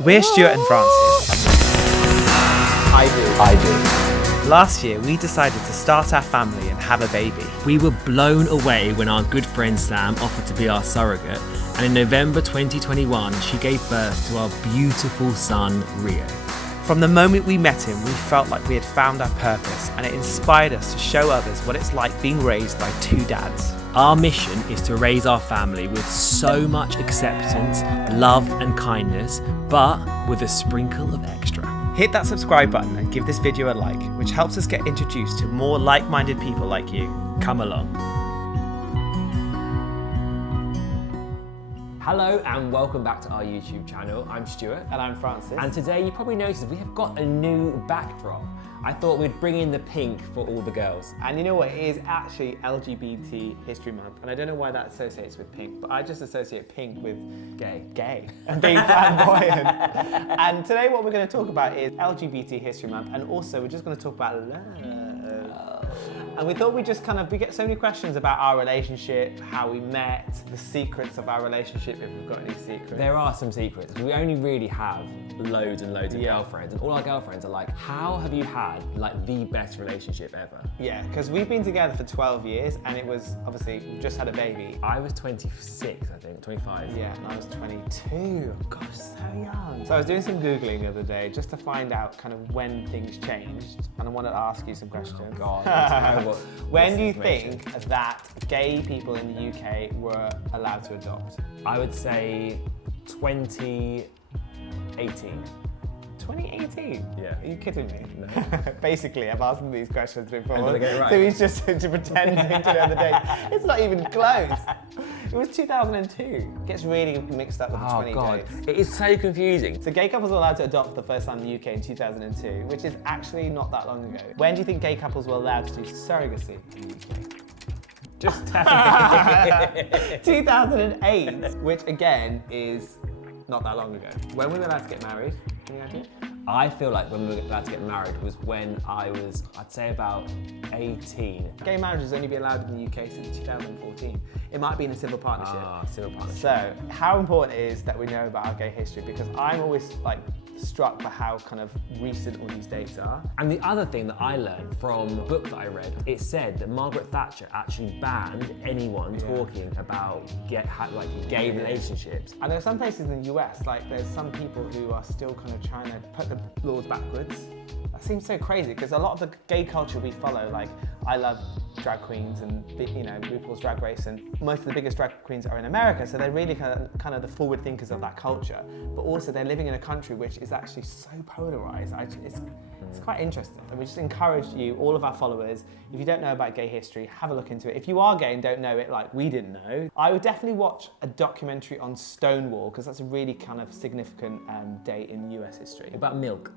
We're Stuart and Francis. I do. Last year, we decided to start our family and have a baby. We were blown away when our good friend Sam offered to be our surrogate, and in November 2021, she gave birth to our beautiful son, Rio. From the moment we met him, we felt like we had found our purpose, and it inspired us to show others what it's like being raised by two dads. Our mission is to raise our family with so much acceptance, love and kindness, but with a sprinkle of extra. Hit that subscribe button and give this video a like, which helps us get introduced to more like-minded people like you. Come along. Hello and welcome back to our YouTube channel. I'm Stuart. And I'm Francis. And today you probably noticed we have got a new backdrop. I thought we'd bring in the pink for all the girls. And you know what, it is actually LGBT History Month, and I don't know why that associates with pink, but I just associate pink with gay, and being flamboyant. And today what we're going to talk about is LGBT History Month, and also we're just going to talk about love. And we thought we get so many questions about our relationship, how we met, the secrets of our relationship, if we've got any secrets. There are some secrets. We only really have loads and loads of girlfriends, and all our girlfriends are like, how have you had like the best relationship ever? Yeah, because we've been together for 12 years, and it was, obviously, we've just had a baby. I was 26, I think, 25. Yeah, and I was 22. Gosh, so young. So I was doing some Googling the other day just to find out kind of when things changed, and I wanted to ask you some questions. Oh God. When do you think that gay people in the UK were allowed to adopt? I would say 2018. 2018? Yeah. Are you kidding me? No. Basically, I've asked him these questions before. And did I get it right? So he's just pretending to the other day. It's not even close. It was 2002. Gets really mixed up with the 20 God. days. It is so confusing. So gay couples were allowed to adopt for the first time in the UK in 2002, which is actually not that long ago. When do you think gay couples were allowed to do surrogacy in the UK? Just tell me. 2008, which again is not that long ago. When were we allowed to get married? Any idea? I feel like when we were allowed to get married was when I was, I'd say about 18. Gay marriage has only been allowed in the UK since 2014. It might be in a civil partnership. Civil partnership. So, how important it is that we know about our gay history? Because I'm always like struck by how kind of recent all these dates are. And the other thing that I learned from a book that I read, it said that Margaret Thatcher actually banned anyone talking about gay relationships. And there are some places in the US, like there's some people who are still kind of trying to put the laws backwards. That seems so crazy because a lot of the gay culture we follow, like I love drag queens and RuPaul's Drag Race, and most of the biggest drag queens are in America, so they're really kind of the forward thinkers of that culture. But also they're living in a country which is actually so polarized. It's quite interesting. And we just encourage you, all of our followers, if you don't know about gay history, have a look into it. If you are gay and don't know it like we didn't know, I would definitely watch a documentary on Stonewall, because that's a really kind of significant date in US history. About milk.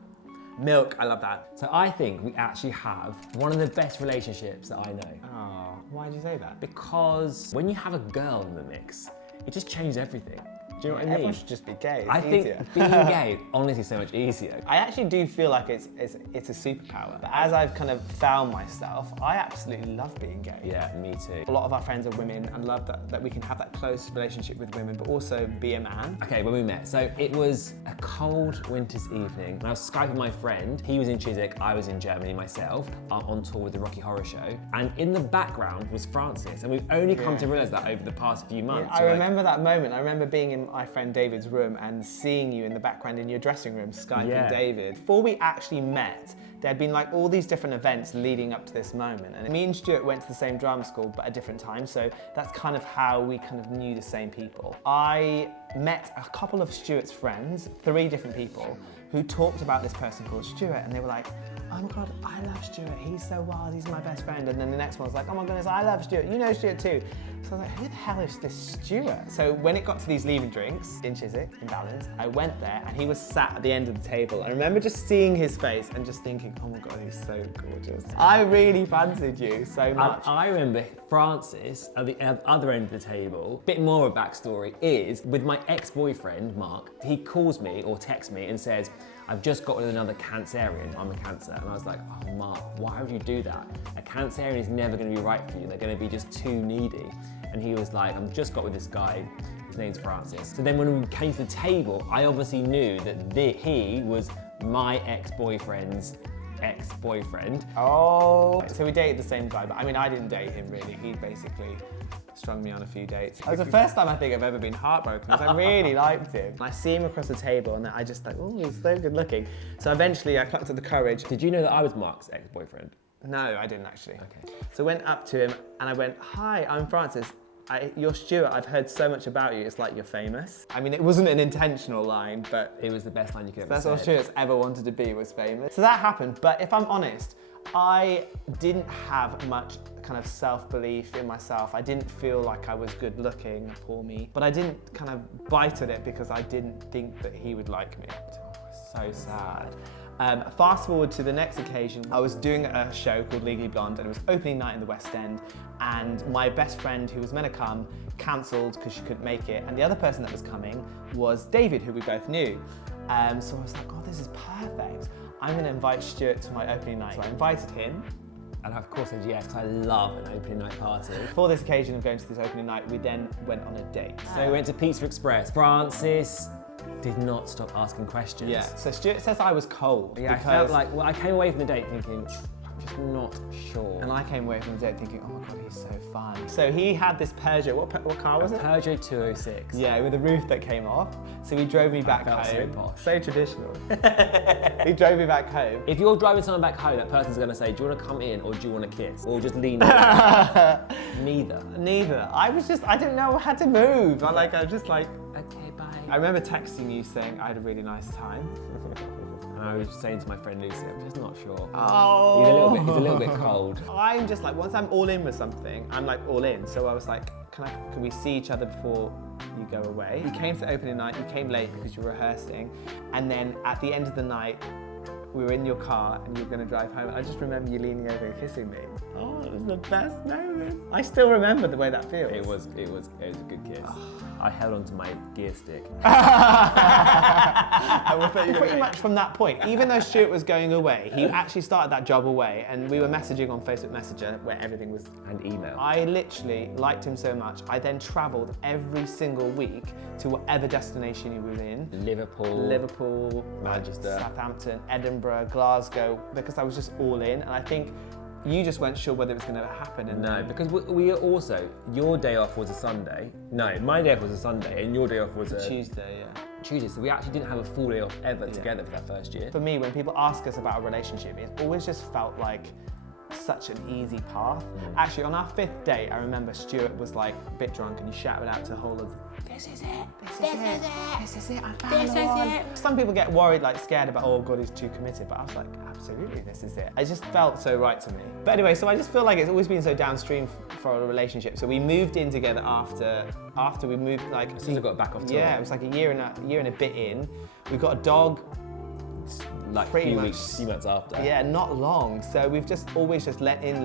Milk, I love that. So I think we actually have one of the best relationships that I know. Oh, why did you say that? Because when you have a girl in the mix, it just changes everything. Do you know what I mean? Everyone should just be gay. I It's think easier. being gay, honestly, is so much easier. I actually do feel like it's a superpower. But as I've kind of found myself, I absolutely love being gay. Yeah, me too. A lot of our friends are women and love that we can have that close relationship with women, but also be a man. Okay, when we met, so it was a cold winter's evening, and I was Skyping my friend. He was in Chiswick, I was in Germany myself, on tour with the Rocky Horror Show, and in the background was Francis, and we've only come to realise that over the past few months. I remember that moment. I remember being in my friend David's room and seeing you in the background in your dressing room, Skyping David. Before we actually met, there had been like all these different events leading up to this moment. And me and Stuart went to the same drama school, but at different times. So that's kind of how we kind of knew the same people. I met a couple of Stuart's friends, 3 different people, who talked about this person called Stuart, and they were like, oh my God, I love Stuart, he's so wild, he's my best friend. And then the next one was like, oh my goodness, I love Stuart, you know Stuart too. So I was like, who the hell is this Stuart? So when it got to these leaving drinks in Chiswick, in Balance, I went there and he was sat at the end of the table. I remember just seeing his face and just thinking, oh my God, he's so gorgeous. I really fancied you so much. I remember Francis at the other end of the table. Bit more of a backstory is, with my ex-boyfriend, Mark, he calls me or texts me and says, I've just got with another Cancerian, I'm a Cancer. And I was like, oh Mark, why would you do that? A Cancerian is never gonna be right for you. They're gonna be just too needy. And he was like, I've just got with this guy, he's His name's Francis. So then when we came to the table, I obviously knew that he was my ex-boyfriend's ex-boyfriend. Oh. So we dated the same guy, but I mean, I didn't date him really. He basically strung me on a few dates. It was the first time I think I've ever been heartbroken because I really liked him. I see him across the table and I just like, oh, he's so good looking. So eventually I plucked up the courage. Did you know that I was Mark's ex-boyfriend? No, I didn't actually. Okay. So I went up to him and I went, hi, I'm Francis. You're Stuart, I've heard so much about you, it's like you're famous. I mean, it wasn't an intentional line, but it was the best line you could ever that's say. all Stuart's ever wanted to be, was famous. So that happened, but if I'm honest, I didn't have much kind of self-belief in myself. I didn't feel like I was good looking, poor me, but I didn't kind of bite at it because I didn't think that he would like me. So sad. Fast forward to the next occasion, I was doing a show called Legally Blonde and it was opening night in the West End, and my best friend who was meant to come cancelled because she couldn't make it, and the other person that was coming was David, who we both knew. So I was like, oh, this is perfect. I'm going to invite Stuart to my opening night. So I invited him. And I of course said yes, because I love an opening night party. For this occasion of going to this opening night, we then went on a date. So we went to Pizza Express. Francis did not stop asking questions. Yeah, so Stuart says I was cold. Yeah, I felt like, well, I came away from the date thinking, I'm just not sure. And I came away from the date thinking, oh my God, he's so fun. So he had this Peugeot, what car was it? Peugeot 206. Yeah, with a roof that came off. So he drove me back home. So posh. So traditional. He drove me back home. If you're driving someone back home, that person's gonna say, do you wanna come in or do you wanna kiss? Or just lean in. Neither. I didn't know how to move. I was just like, okay, bye. I remember texting you saying I had a really nice time. And I was saying to my friend Lucy, I'm just not sure. Oh. He's a little bit cold. I'm just like, once I'm all in with something, I'm like all in. So I was like, can we see each other before you go away? You came to opening night, you came late because you were rehearsing. And then at the end of the night, we were in your car and you were going to drive home. I just remember you leaning over and kissing me. Oh, it was the best moment. I still remember the way that feels. It was a good kiss. I held onto my gear stick. Pretty much from that point, even though Stuart was going away, he actually started that job away and we were messaging on Facebook Messenger where everything was... And email. I literally liked him so much, I then travelled every single week to whatever destination he was in. Liverpool, Manchester, Southampton, Edinburgh, Glasgow, because I was just all in, and I think you just weren't sure whether it was going to happen. And no, because we are also, your day off was a Sunday. No, my day off was a Sunday and your day off was a Tuesday, yeah. Tuesday, so we actually didn't have a full day off ever together for that first year. For me, when people ask us about a relationship, it always just felt like such an easy path. Actually, on our 5th date, I remember Stuart was like a bit drunk and he shouted out to the whole of, this is it, I found the one. Some people get worried, like scared about, oh God, he's too committed, but I was like, absolutely, this is it. It just felt so right to me. But anyway, so I just feel like it's always been so downstream for a relationship. So we moved in together after we moved, like... As soon as I got back off tour. Yeah, it was like a year and a bit in. We got a dog. Like pretty few much, weeks, few months after. Yeah, not long. So we've just always just let in.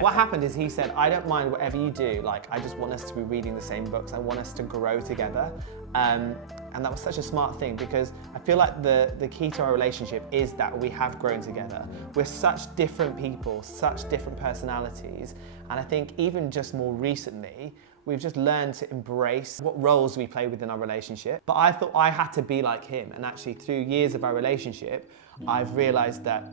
What happened is he said, I don't mind whatever you do. Like, I just want us to be reading the same books. I want us to grow together. And that was such a smart thing because I feel like the key to our relationship is that we have grown together. We're such different people, such different personalities. And I think even just more recently, we've just learned to embrace what roles we play within our relationship. But I thought I had to be like him. And actually through years of our relationship, I've realized that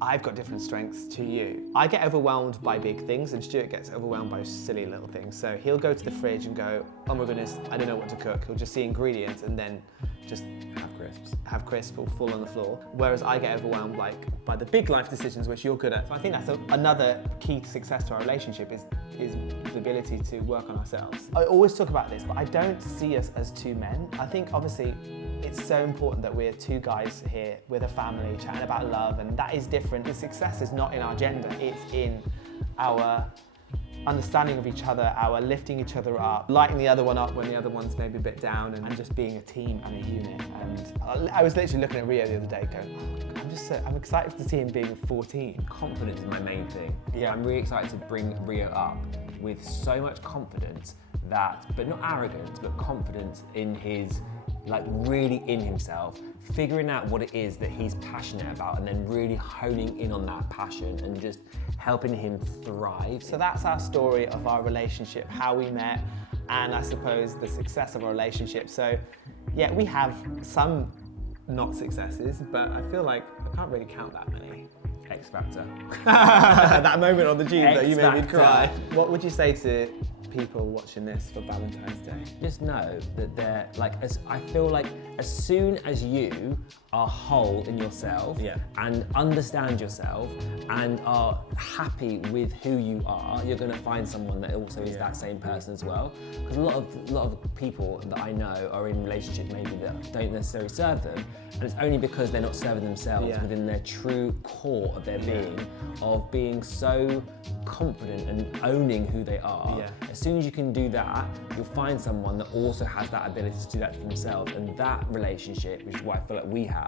I've got different strengths to you. I get overwhelmed by big things and Stuart gets overwhelmed by silly little things. So he'll go to the fridge and go, oh my goodness, I don't know what to cook. He'll just see ingredients and then just have crisps or fall on the floor. Whereas I get overwhelmed by the big life decisions which you're good at. So I think that's another key to success to our relationship is the ability to work on ourselves. I always talk about this, but I don't see us as two men. I think obviously it's so important that we're two guys here with a family chatting about love, and that is different. The success is not in our gender, it's in our understanding of each other, our lifting each other up, lighting the other one up when the other one's maybe a bit down, and just being a team and a unit. And I was literally looking at Rio the other day going, oh, I'm excited to see him being 14. Confidence is my main thing. Yeah. I'm really excited to bring Rio up with so much confidence that, but not arrogance, but confidence in his, like really in himself, figuring out what it is that he's passionate about and then really honing in on that passion and just helping him thrive. So that's our story of our relationship, how we met, and I suppose the success of our relationship. So yeah, we have some not successes, but I feel like I can't really count that many. X Factor. That moment on the tube that you made me X-Factor. cry. What would you say to people watching this for Valentine's Day? Just know that they're like, I feel like as soon as you are whole in yourself Yeah. and understand yourself and are happy with who you are, you're going to find someone that also is that same person as well. Because a lot of people that I know are in relationships maybe that don't necessarily serve them, and it's only because they're not serving themselves within their true core of their being, of being so confident and owning who they are. Yeah. As soon as you can do that, you'll find someone that also has that ability to do that for themselves. And that relationship, which is what I feel like we have,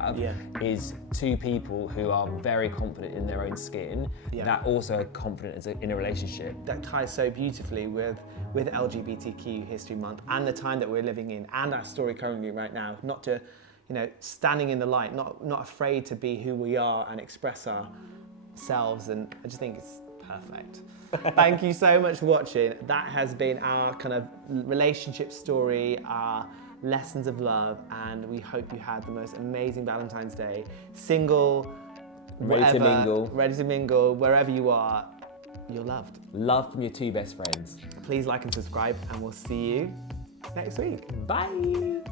is two people who are very confident in their own skin, that also are confident in a relationship. That ties so beautifully with LGBTQ History Month and the time that we're living in and our story currently right now. Not to, standing in the light, not afraid to be who we are and express ourselves. And I just think it's perfect. Thank you so much for watching. That has been our kind of relationship story, our lessons of love, and we hope you had the most amazing Valentine's Day. Single, Ready to mingle, wherever you are, you're loved. Love from your two best friends. Please like and subscribe, and we'll see you next week. Bye.